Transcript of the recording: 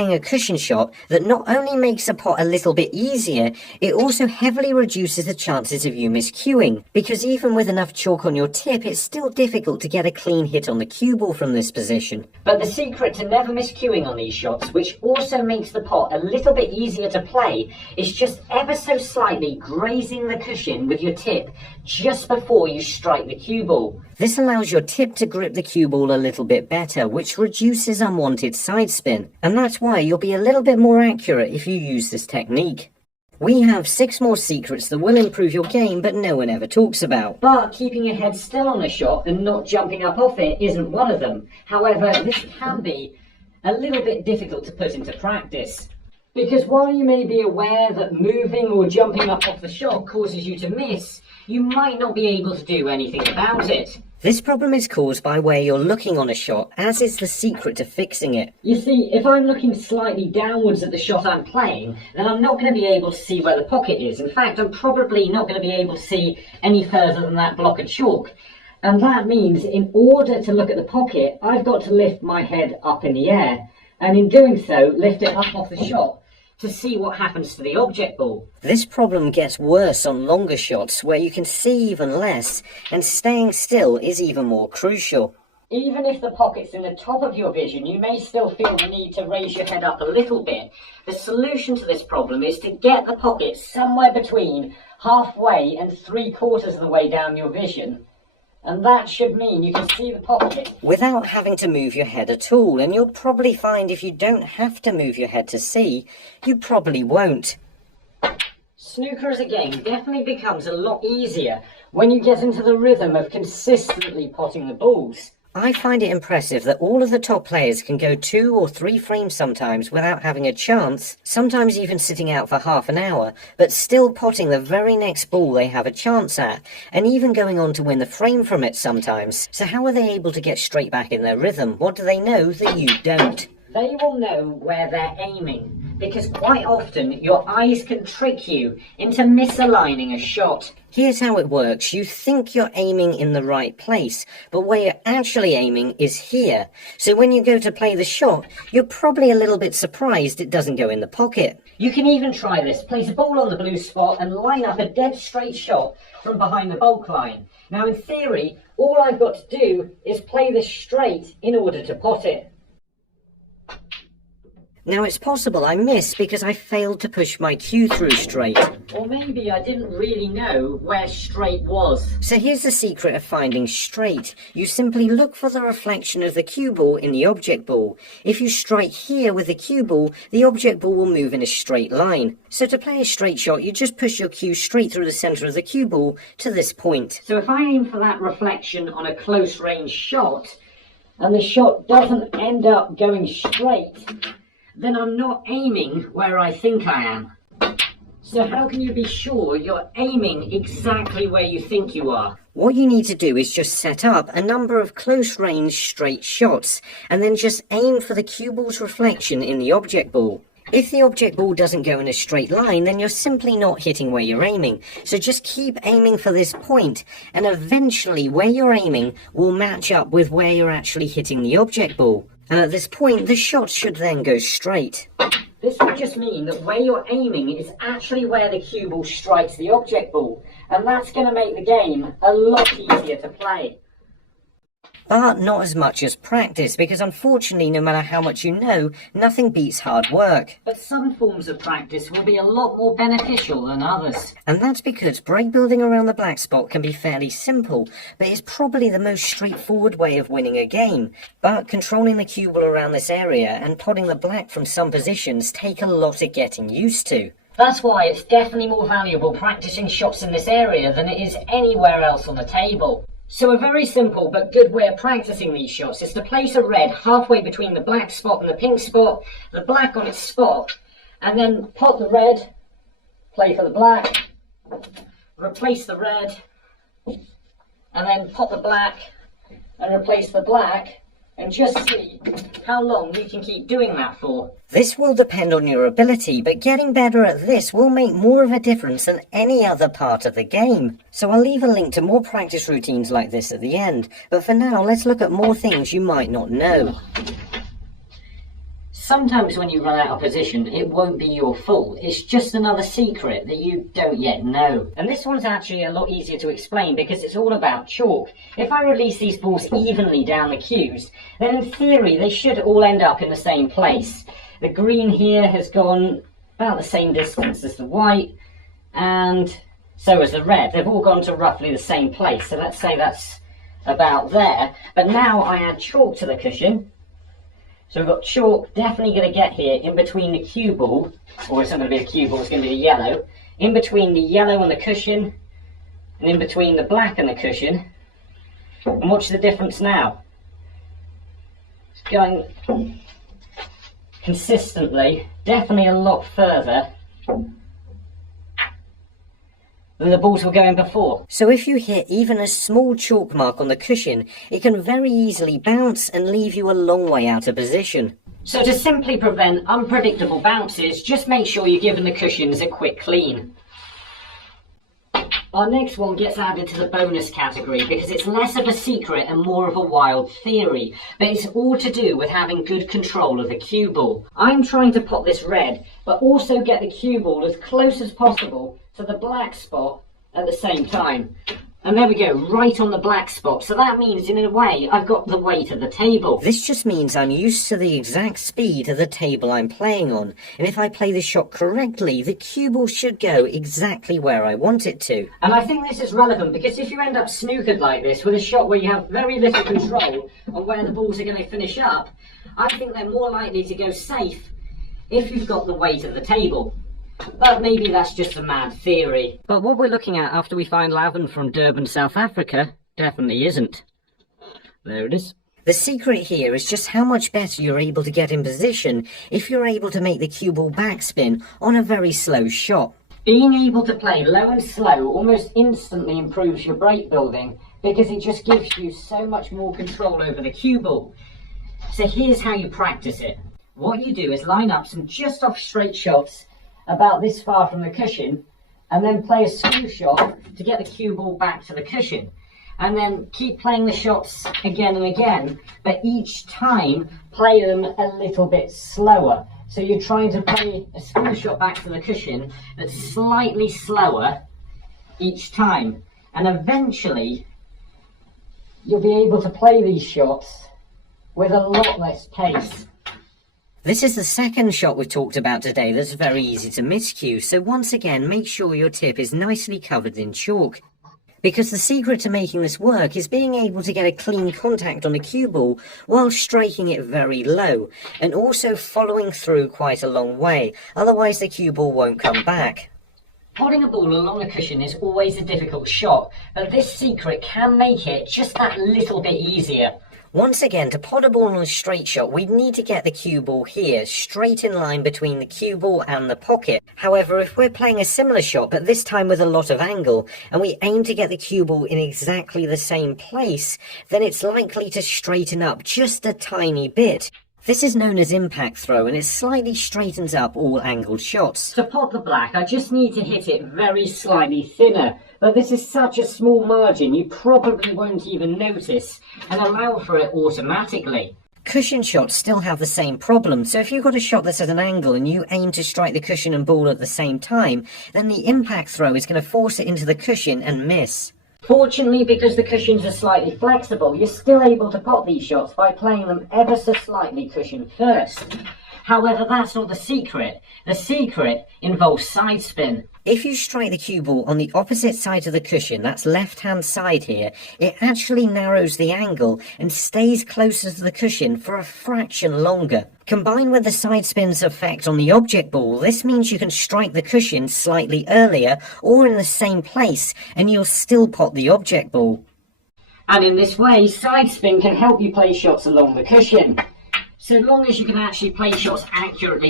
A cushion shot that not only makes a pot a little bit easier, it also heavily reduces the chances of you miscuing, because even with enough chalk on your tip, it's still difficult to get a clean hit on the cue ball from this position. But the secret to never miscuing on these shots, which also makes the pot a little bit easier to play, is just ever so slightly grazing the cushion with your tip just before you strike the cue ball. This allows your tip to grip the cue ball a little bit better, which reduces unwanted side spin, and that's why you'll be a little bit more accurate if you use this technique. We have 6 more secrets that will improve your game, but no one ever talks about. But keeping your head still on a shot and not jumping up off it isn't one of them. However, this can be a little bit difficult to put into practice. Because while you may be aware that moving or jumping up off the shot causes you to miss, you might not be able to do anything about it. This problem is caused by where you're looking on a shot, as is the secret to fixing it. You see, if I'm looking slightly downwards at the shot I'm playing, then I'm not going to be able to see where the pocket is. In fact, I'm probably not going to be able to see any further than that block of chalk. And that means in order to look at the pocket, I've got to lift my head up in the air. And in doing so, lift it up off the shot to see what happens to the object ball. This problem gets worse on longer shots where you can see even less, and staying still is even more crucial. Even if the pocket's in the top of your vision, you may still feel the need to raise your head up a little bit. The solution to this problem is to get the pocket somewhere between halfway and 3/4 of the way down your vision. And that should mean you can see the pocket without having to move your head at all, and you'll probably find if you don't have to move your head to see, you probably won't. Snooker as a game definitely becomes a lot easier when you get into the rhythm of consistently potting the balls. I find it impressive that all of the top players can go 2 or 3 frames sometimes without having a chance, sometimes even sitting out for half an hour, but still potting the very next ball they have a chance at, and even going on to win the frame from it sometimes. So how are they able to get straight back in their rhythm? What do they know that you don't? They will know where they're aiming, because quite often your eyes can trick you into misaligning a shot. Here's how it works. You think you're aiming in the right place, but where you're actually aiming is here. So when you go to play the shot, you're probably a little bit surprised it doesn't go in the pocket. You can even try this. Place a ball on the blue spot and line up a dead straight shot from behind the bulk line. Now in theory, all I've got to do is play this straight in order to pot it. Now it's possible I missed because I failed to push my cue through straight. Or maybe I didn't really know where straight was. So here's the secret of finding straight. You simply look for the reflection of the cue ball in the object ball. If you strike here with the cue ball, the object ball will move in a straight line. So to play a straight shot, you just push your cue straight through the centre of the cue ball to this point. So if I aim for that reflection on a close range shot, and the shot doesn't end up going straight, then I'm not aiming where I think I am. So how can you be sure you're aiming exactly where you think you are? What you need to do is just set up a number of close-range straight shots, and then just aim for the cue ball's reflection in the object ball. If the object ball doesn't go in a straight line, then you're simply not hitting where you're aiming. So just keep aiming for this point, and eventually where you're aiming will match up with where you're actually hitting the object ball. And at this point, the shot should then go straight. This would just mean that where you're aiming is actually where the cue ball strikes the object ball, and that's going to make the game a lot easier to play. But not as much as practice, because unfortunately, no matter how much you know, nothing beats hard work. But some forms of practice will be a lot more beneficial than others. And that's because break building around the black spot can be fairly simple, but it's probably the most straightforward way of winning a game. But controlling the cue ball around this area and potting the black from some positions take a lot of getting used to. That's why it's definitely more valuable practicing shots in this area than it is anywhere else on the table. So a very simple but good way of practicing these shots is to place a red halfway between the black spot and the pink spot, the black on its spot, and then pot the red, play for the black, replace the red, and then pot the black and replace the black, and just see how long we can keep doing that for. This will depend on your ability, but getting better at this will make more of a difference than any other part of the game. So I'll leave a link to more practice routines like this at the end, but for now let's look at more things you might not know. sometimes when you run out of position, it won't be your fault. It's just another secret that you don't yet know. And this one's actually a lot easier to explain because it's all about chalk. If I release these balls evenly down the cues, then in theory they should all end up in the same place. The green here has gone about the same distance as the white, and so has the red. They've all gone to roughly the same place, so let's say that's about there. But now I add chalk to the cushion. So we've got chalk definitely going to get here in between the cue ball, or it's not going to be a cue ball, it's going to be the yellow, in between the yellow and the cushion, and in between the black and the cushion. And watch the difference now. It's going consistently, definitely a lot further than the balls were going before. So if you hit even a small chalk mark on the cushion, it can very easily bounce and leave you a long way out of position. So to simply prevent unpredictable bounces, just make sure you're giving the cushions a quick clean. Our next one gets added to the bonus category because it's less of a secret and more of a wild theory, but it's all to do with having good control of the cue ball. I'm trying to pot this red, but also get the cue ball as close as possible to the black spot at the same time. And there we go, right on the black spot. So that means, in a way, I've got the weight of the table. This just means I'm used to the exact speed of the table I'm playing on. And if I play the shot correctly, the cue ball should go exactly where I want it to. And I think this is relevant because if you end up snookered like this with a shot where you have very little control on where the balls are going to finish up, I think they're more likely to go safe if you've got the weight of the table. But maybe that's just a mad theory. But what we're looking at after we find Lavin from Durban, South Africa, definitely isn't. There it is. The secret here is just how much better you're able to get in position if you're able to make the cue ball backspin on a very slow shot. Being able to play low and slow almost instantly improves your break building because it just gives you so much more control over the cue ball. So here's how you practice it. What you do is line up some just off straight shots about this far from the cushion, and then play a skew shot to get the cue ball back to the cushion. And then keep playing the shots again and again, but each time play them a little bit slower. So you're trying to play a skew shot back to the cushion that's slightly slower each time. And eventually, you'll be able to play these shots with a lot less pace. This is the second shot we've talked about today that's very easy to miscue, so once again make sure your tip is nicely covered in chalk. Because the secret to making this work is being able to get a clean contact on the cue ball while striking it very low, and also following through quite a long way, otherwise the cue ball won't come back. Potting a ball along a cushion is always a difficult shot, but this secret can make it just that little bit easier. Once again, to pot a ball on a straight shot, we'd need to get the cue ball here, straight in line between the cue ball and the pocket. However, if we're playing a similar shot, but this time with a lot of angle, and we aim to get the cue ball in exactly the same place, then it's likely to straighten up just a tiny bit. This is known as impact throw, and it slightly straightens up all angled shots. To pot the black, I just need to hit it very slightly thinner. But this is such a small margin, you probably won't even notice and allow for it automatically. Cushion shots still have the same problem, so if you've got a shot that's at an angle and you aim to strike the cushion and ball at the same time, then the impact throw is going to force it into the cushion and miss. Fortunately, because the cushions are slightly flexible, you're still able to pot these shots by playing them ever so slightly cushion first. However, that's not the secret. The secret involves side spin. If you strike the cue ball on the opposite side of the cushion, that's left-hand side here, it actually narrows the angle and stays closer to the cushion for a fraction longer. Combined with the side spin's effect on the object ball, this means you can strike the cushion slightly earlier or in the same place, and you'll still pot the object ball. And in this way, side spin can help you play shots along the cushion, so long as you can actually play shots accurately.